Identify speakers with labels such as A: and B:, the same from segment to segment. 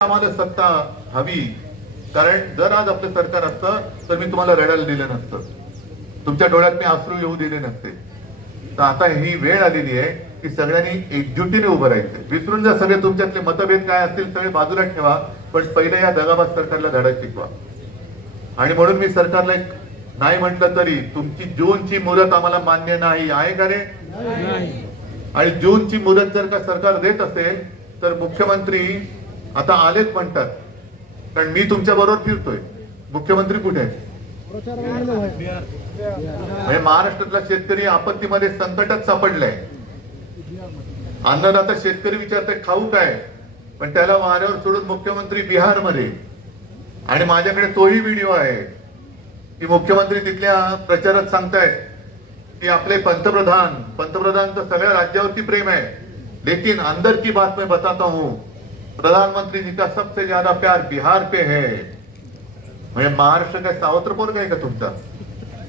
A: आम्हाला सत्ता हवी. कारण जर आज आपलं सरकार असतं तर मी तुम्हाला रडायला दिलं नसतं. तुमच्या डोळ्यात मी अश्रू येऊ दिले नसते. तर आता ही वेळ आलेली आहे की सगळ्यांनी एकजुटीने उभं राहायचं. विसरून जा सगळे तुमच्यातले मतभेद काय असतील सगळे बाजूला ठेवा. पण पहिले या दगाबाज सरकारला धडा शिकवा. आणि म्हणून मी सरकारला एक नाही म्हटलं तरी तुमची जूनची मुदत आम्हाला मान्य नाही. आहे का रे? आणि जूनची मुदत जर का सरकार देत असेल तर मुख्यमंत्री आता आलेच म्हणतात. कारण मी तुमच्या बरोबर फिरतोय. मुख्यमंत्री कुठे म्हणजे महाराष्ट्रातला शेतकरी आपत्तीमध्ये संकटात सापडलाय. अन्नदाता शेतकरी विचारतोय खाऊ काय? पण त्याला वाऱ्यावर सोडून मुख्यमंत्री बिहारमध्ये. आणि माझ्याकडे तोही व्हिडिओ आहे. की मुख्यमंत्री तिथल्या प्रचारात सांगतायत की आपले पंतप्रधान पंतप्रधानचं सगळ्या राज्यावरती प्रेम आहे. लेकिन अंदर की बात मैं बताता हूँ. प्रधानमंत्री जी का सबसे ज्यादा प्यार बिहार पे है म्हणजे महाराष्ट्र काय सावत्र काय आहे का तुमचा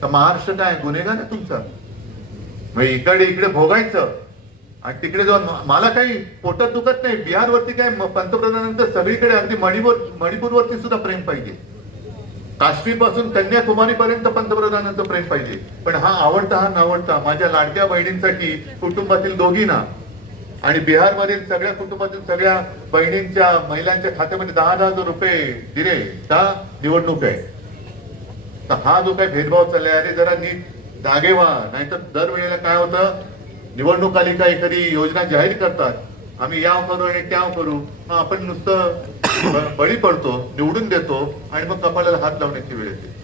A: तर महाराष्ट्र काय गुन्हेगार आहे तुमचा म्हणजे इकडे इकडे भोगायचं आणि तिकडे जाऊन मला काही पोटात दुखत नाही बिहारवरती काय पंतप्रधानांचं सगळीकडे अगदी मणिपूर मणिपूरवरती सुद्धा प्रेम पाहिजे। काश्मीरपासून कन्याकुमारी पर्यंत पंतप्रधानांचं प्रेम पाहिजे। पण हा आवडता हा नावडता माझ्या लाडक्या बहिणींसाठी कुटुंबातील दोघींना आणि बिहारमधील सगळ्या कुटुंबातील सगळ्या बहिणींच्या महिलांच्या खात्यामध्ये दहा दहा हजार रुपये दिले का निवडणूक आहे. तर हा जो काही भेदभाव चाललाय अरे जरा नीट जागे व्हा. नाहीतर दरवेळेला काय होतं? निवडणूक आली का एखादी योजना जाहीर करतात. आम्ही याव करू आणि त्याव करू. मग आपण नुसतं बळी पडतो निवडून देतो आणि मग कपाळाला हात लावण्याची वेळ येते.